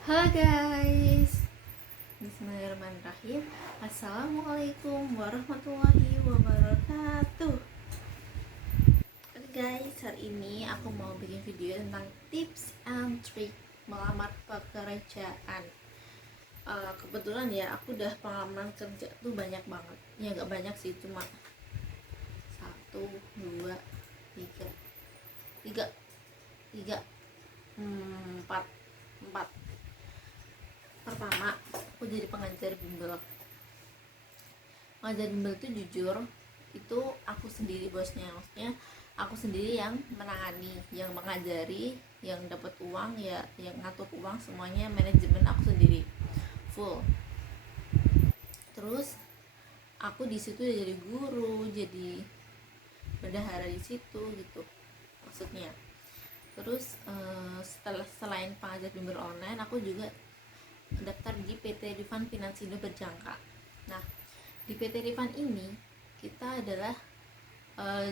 Halo guys, Bismillahirrahmanirrahim. Assalamualaikum warahmatullahi wabarakatuh. Oke guys, hari ini aku mau bikin video tentang tips and trick melamar pekerjaan. Kebetulan ya, aku udah pengalaman kerja tuh banyak banget. Ya gak banyak sih, cuma satu, dua, tiga, tiga, tiga, empat, empat. Pertama, aku jadi pengajar bimbel. Pengajar bimbel itu jujur, itu aku sendiri bosnya. Maksudnya aku sendiri yang menangani, yang mengajari, yang dapat uang ya, yang ngatur uang, semuanya manajemen aku sendiri full. Terus aku di situ ya jadi guru, jadi bendahara di situ gitu maksudnya. Terus setelah selain pengajar bimbel online, aku juga daftar di PT Rifan Finansindo Berjangka. Nah, di PT Rifan ini kita adalah uh,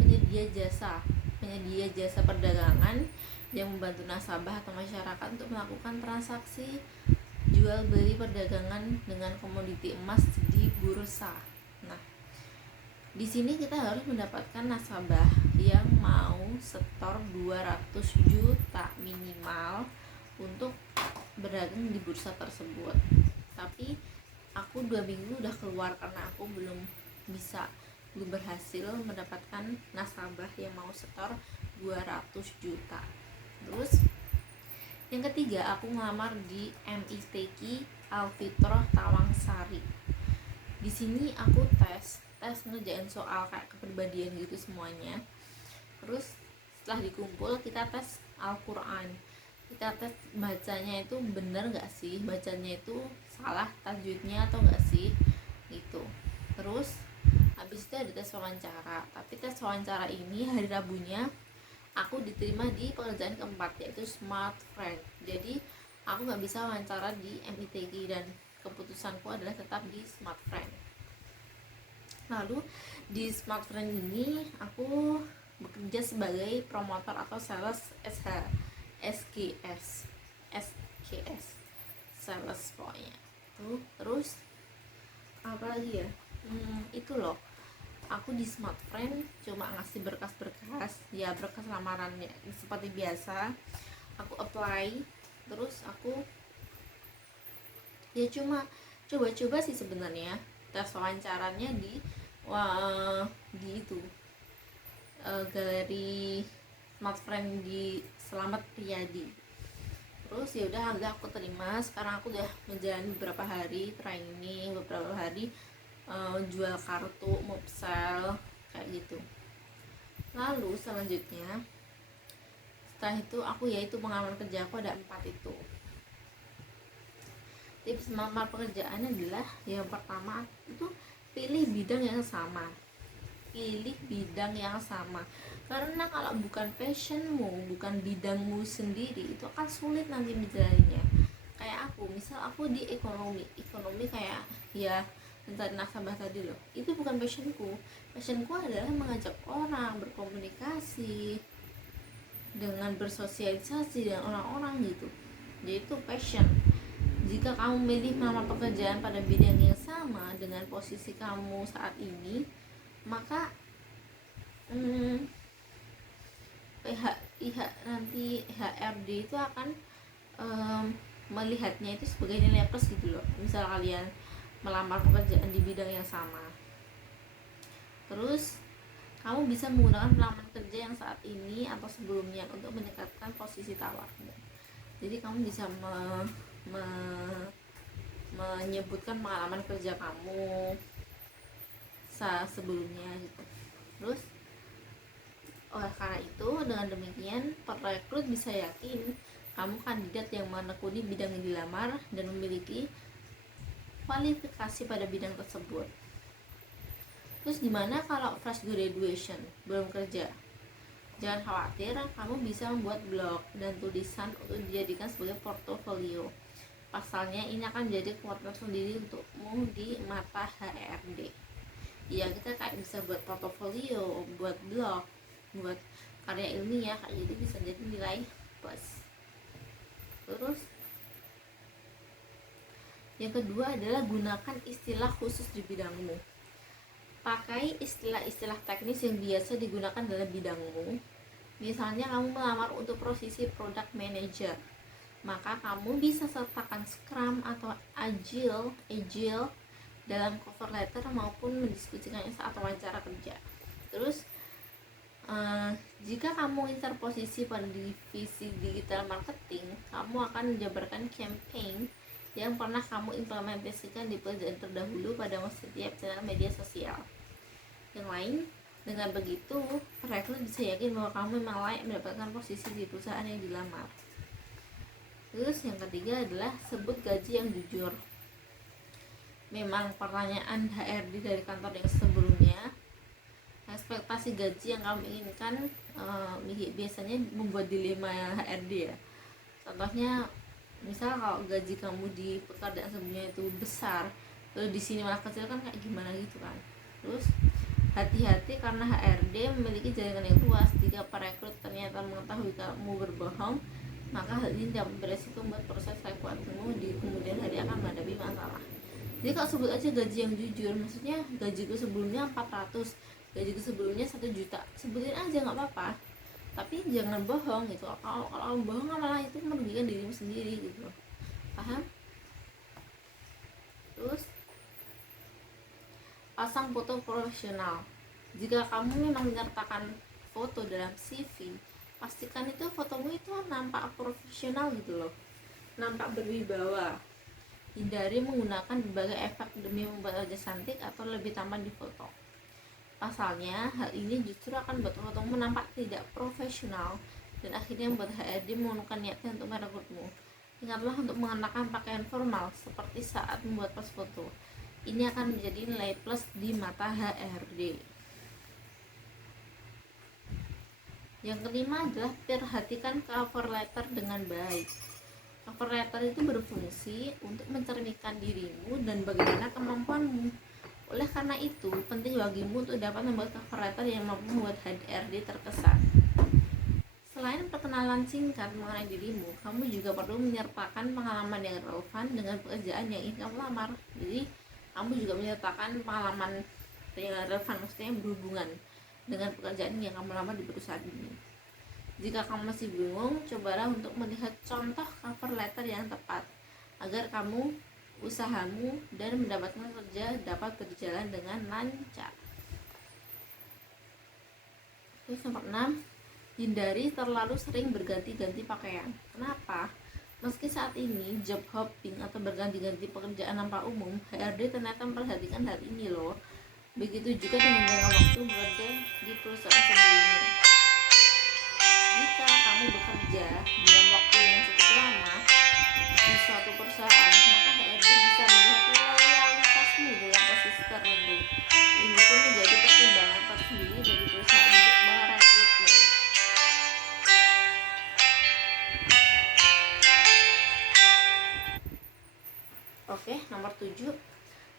penyedia jasa perdagangan yang membantu nasabah atau masyarakat untuk melakukan transaksi jual beli perdagangan dengan komoditi emas di bursa. Nah, di sini kita harus mendapatkan nasabah yang mau setor 200 juta minimal untuk berdagang di bursa tersebut. Tapi aku 2 minggu udah keluar karena aku belum berhasil mendapatkan nasabah yang mau setor 200 juta. Terus yang ketiga, aku ngelamar di MITQ Alfitroh Tawangsari. Di sini aku tes ngerjain soal kayak kepribadian gitu semuanya. Terus setelah dikumpul kita tes Al-Quran, kita tes bacanya itu bener nggak sih, bacanya itu salah tajwidnya atau nggak sih gitu. Terus habis itu ada tes wawancara, tapi tes wawancara ini hari Rabunya aku diterima di pekerjaan keempat, yaitu Smart Friend. Jadi aku nggak bisa wawancara di MITQ dan keputusanku adalah tetap di Smart Friend. Lalu di Smart Friend ini aku bekerja sebagai promotor atau sales SGS sales pokoknya tuh. Terus apa lagi ya, itu loh, aku di Smart Friend cuma ngasih berkas-berkas ya, berkas lamarannya seperti biasa aku apply. Terus aku ya cuma coba-coba sih sebenarnya. Tes wawancaranya di itu galeri Smart Friend di Selamat Riyadi. Terus ya udah agak aku terima. Sekarang aku udah menjalani beberapa hari training, beberapa hari jual kartu mobsel kayak gitu. Lalu selanjutnya setelah itu aku yaitu pengalaman kerja aku ada 4 itu. Tips melamar pekerjaan adalah yang pertama itu pilih bidang yang sama. Karena kalau bukan passionmu, bukan bidangmu sendiri, itu akan sulit nanti menjalaninya. Kayak aku, misal aku di ekonomi kayak ya mencari nasabah tadi loh, itu bukan passionku adalah mengajak orang, berkomunikasi dengan bersosialisasi dengan orang-orang gitu. Jadi itu passion. Jika kamu milih melamar pekerjaan pada bidang yang sama dengan posisi kamu saat ini, maka pihak nanti HRD itu akan melihatnya itu sebagai nilai plus gitu loh, misal kalian melamar pekerjaan di bidang yang sama. Terus kamu bisa menggunakan pelamar kerja yang saat ini atau sebelumnya untuk meningkatkan posisi tawarmu. Jadi kamu bisa menyebutkan pengalaman kerja kamu sebelumnya gitu. Terus oleh karena itu, dengan demikian perekrut bisa yakin kamu kandidat yang menekuni bidang yang dilamar dan memiliki kualifikasi pada bidang tersebut. Terus gimana kalau fresh graduation, belum kerja? Jangan khawatir, kamu bisa membuat blog dan tulisan untuk dijadikan sebagai portofolio. Pasalnya ini akan jadi kekuatan sendiri untukmu di mata HRD. Ya kita kayak bisa buat portofolio, buat blog, buat karya ilmiah kayak gitu, bisa jadi nilai plus. Terus Yang kedua adalah gunakan istilah khusus di bidangmu. Pakai istilah-istilah teknis yang biasa digunakan dalam bidangmu. Misalnya kamu melamar untuk posisi product manager, maka kamu bisa sertakan Scrum atau Agile dalam cover letter maupun mendiskusikannya saat wawancara kerja. Terus jika kamu incar posisi pada divisi digital marketing, kamu akan menjabarkan campaign yang pernah kamu implementasikan di pekerjaan terdahulu pada setiap channel media sosial. Yang lain, dengan begitu, perekrut bisa yakin bahwa kamu memang layak mendapatkan posisi di perusahaan yang dilamar. Terus yang ketiga adalah sebut gaji yang jujur. Memang pertanyaan HRD dari kantor yang sebelumnya, ekspektasi gaji yang kamu inginkan biasanya membuat dilema HRD ya. Contohnya, misal kalau gaji kamu di pekerjaan sebelumnya itu besar, lalu di sini malah kecil kan kayak gimana gitu kan. Terus hati-hati karena HRD memiliki jaringan yang luas. Jika perekrut ternyata mengetahui kamu berbohong, maka hal ini dapat beresiko membuat proses rekrutmenmu di kemudian hari akan menghadapi masalah. Jadi kalau sebut aja gaji yang jujur, maksudnya gajiku sebelumnya 400, gajiku sebelumnya 1 juta, sebutin aja nggak apa-apa, tapi jangan bohong gitu. Kalau bohong malah itu merugikan dirimu sendiri gitu, paham? Terus pasang foto profesional. Jika kamu memang menyertakan foto dalam CV, pastikan itu fotomu itu nampak profesional gitu loh, nampak berwibawa. Hindari menggunakan berbagai efek demi membuat wajah cantik atau lebih tampan di foto. Pasalnya, hal ini justru akan membuat fotomu nampak tidak profesional dan akhirnya membuat HRD menggunakan niatnya untuk merekrutmu. Ingatlah untuk mengenakan pakaian formal seperti saat membuat pas foto. Ini akan menjadi nilai plus di mata HRD. Yang kelima adalah perhatikan cover letter dengan baik. Cover letter itu berfungsi untuk mencerminkan dirimu dan bagaimana kemampuanmu. Oleh karena itu, penting bagimu untuk dapat membuat cover letter yang mampu membuat HRD terkesan. Selain perkenalan singkat mengenai dirimu, kamu juga perlu menyertakan pengalaman yang relevan dengan pekerjaan yang ingin kamu lamar. Jadi, kamu juga menyertakan pengalaman yang relevan, maksudnya yang berhubungan dengan pekerjaan yang kamu lamar di perusahaan ini. Jika kamu masih bingung, cobalah untuk melihat contoh cover letter yang tepat agar kamu, usahamu, dan mendapatkan kerja dapat berjalan dengan lancar. Terus nomor 6, hindari terlalu sering berganti-ganti pakaian. Kenapa? Meski saat ini job hopping atau berganti-ganti pekerjaan tanpa umum, HRD ternyata memperhatikan hal ini loh. Begitu juga dengan jangka waktu bekerja di perusahaan sebelumnya. Jika kamu bekerja dalam waktu yang cukup lama di suatu perusahaan, maka HRD bisa melihat loyalitasmu dalam posisi tertentu. Ini pun menjadi pertimbangan tersendiri bagi perusahaan untuk merekrutmu. Oke, nomor 7,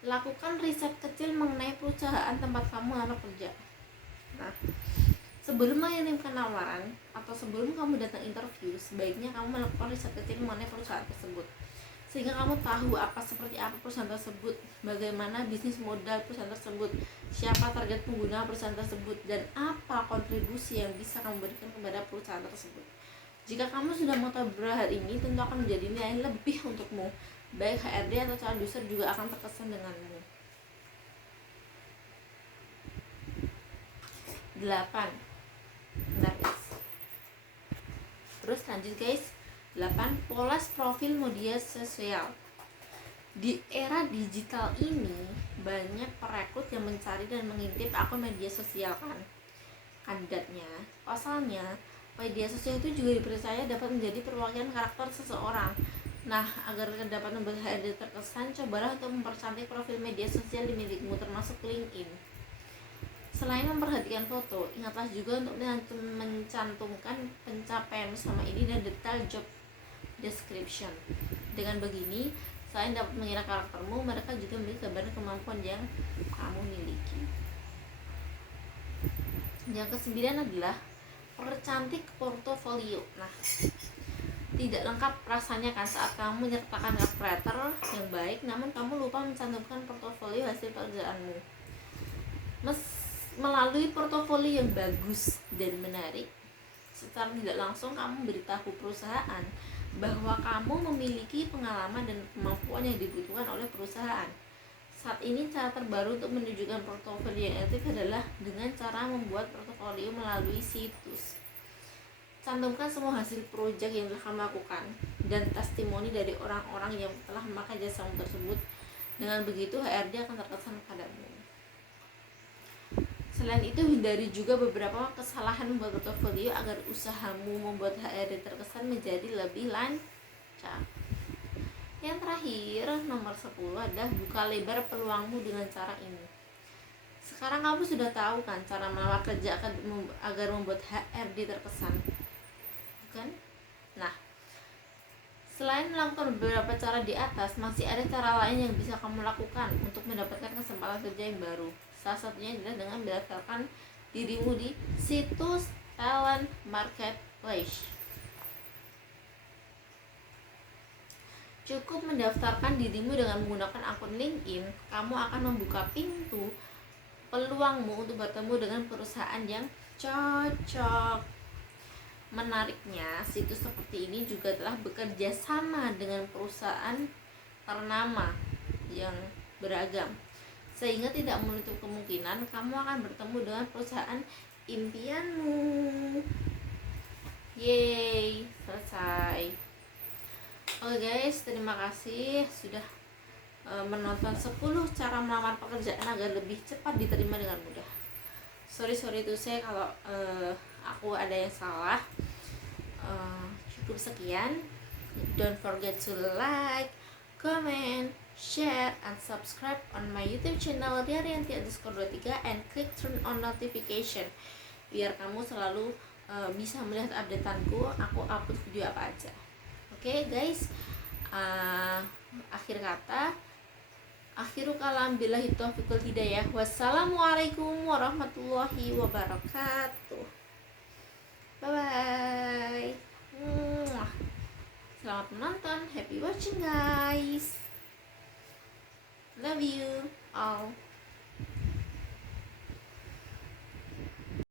lakukan riset kecil mengenai perusahaan tempat kamu lamar kerja. Nah, sebelum mengirimkan lamaran atau sebelum kamu datang interview, sebaiknya kamu melakukan riset kecil mengenai perusahaan tersebut, sehingga kamu tahu seperti apa perusahaan tersebut, bagaimana bisnis modal perusahaan tersebut, siapa target pengguna perusahaan tersebut, dan apa kontribusi yang bisa kamu berikan kepada perusahaan tersebut. Jika kamu sudah mengetahui hal ini, tentu akan menjadi nilai lebih untukmu. Baik HRD atau calon user juga akan terkesan denganmu. 8. Bentar guys. Terus lanjut guys. 8. Poles profil media sosial. Di era digital ini, banyak perekrut yang mencari dan mengintip akun media sosial kan kandidatnya. Pasalnya, media sosial itu juga dipercaya dapat menjadi perwakilan karakter seseorang. Nah, agar dapat membuat HRD terkesan, cobalah untuk mempercantik profil media sosial di milikmu, termasuk LinkedIn. Selain memperhatikan foto, ingatlah juga untuk mencantumkan pencapaian selama ini dan detail job description. Dengan begini, selain dapat mengira karaktermu, mereka juga memiliki gambaran kemampuan yang kamu miliki. Yang ke-9 adalah percantik portofolio. Nah, tidak lengkap rasanya kan saat kamu menyertakan cover letter yang baik namun kamu lupa mencantumkan portofolio hasil pekerjaanmu. Melalui portofolio yang bagus dan menarik, secara tidak langsung kamu memberitahu perusahaan bahwa kamu memiliki pengalaman dan kemampuan yang dibutuhkan oleh perusahaan. Saat ini cara terbaru untuk menunjukkan portofolio yang efektif adalah dengan cara membuat portofolio melalui situs. Cantumkan semua hasil proyek yang telah kamu lakukan dan testimoni dari orang-orang yang telah memakai jasamu tersebut. Dengan begitu HRD akan terkesan padamu. Selain itu, hindari juga beberapa kesalahan membuat portofolio agar usahamu membuat HRD terkesan menjadi lebih lancar. Yang terakhir, nomor 10 adalah buka lebar peluangmu dengan cara ini. Sekarang kamu sudah tahu kan cara melamar kerja agar membuat HRD terkesan, bukan? Nah, selain melakukan beberapa cara di atas, masih ada cara lain yang bisa kamu lakukan untuk mendapatkan kesempatan kerja yang baru. Salah satunya adalah dengan mendaftarkan dirimu di situs talent marketplace. Cukup mendaftarkan dirimu dengan menggunakan akun LinkedIn, kamu akan membuka pintu peluangmu untuk bertemu dengan perusahaan yang cocok. Menariknya, situs seperti ini juga telah bekerja sama dengan perusahaan ternama yang beragam, sehingga tidak menutup kemungkinan kamu akan bertemu dengan perusahaan impianmu. Yeay, selesai. Oke guys, terima kasih sudah menonton 10 cara melamar pekerjaan agar lebih cepat diterima dengan mudah. Sorry itu saya kalau aku ada yang salah. Cukup sekian. Don't forget to like, comment, share, and subscribe on my YouTube channel Riaryanti_23 and click turn on notification biar kamu selalu bisa melihat updateanku, aku upload video apa aja. Oke guys, akhir kata, akhiru kalam billahi taufiqul hidayah. Wassalamualaikum warahmatullahi wabarakatuh. Bye bye. Selamat menonton, happy watching guys. Love you all.